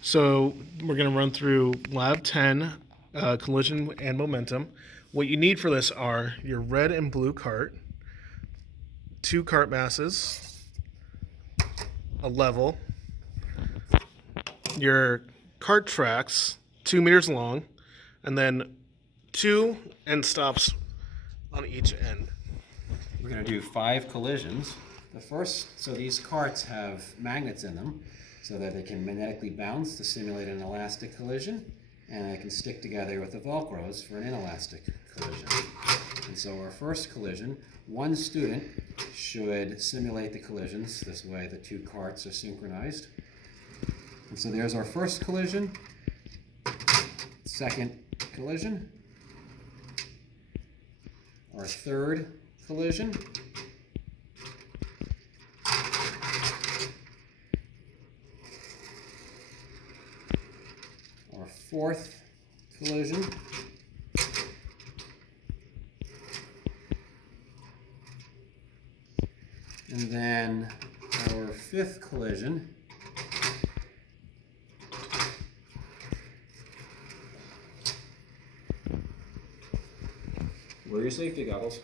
So we're going to run through Lab 10, collision and momentum. What you need for this are your red and blue cart, two cart masses, a level, your cart tracks, 2 meters long, and then two end stops on each end. We're going to do 5 collisions. The first, so these carts have magnets in them so that they can magnetically bounce to simulate an elastic collision, and they can stick together with the Velcros for an inelastic collision. And so our first collision, one student should simulate the collisions. This way the 2 carts are synchronized. And so there's our first collision, second collision, our third collision, our fourth collision, and then our fifth collision. Wear your safety goggles.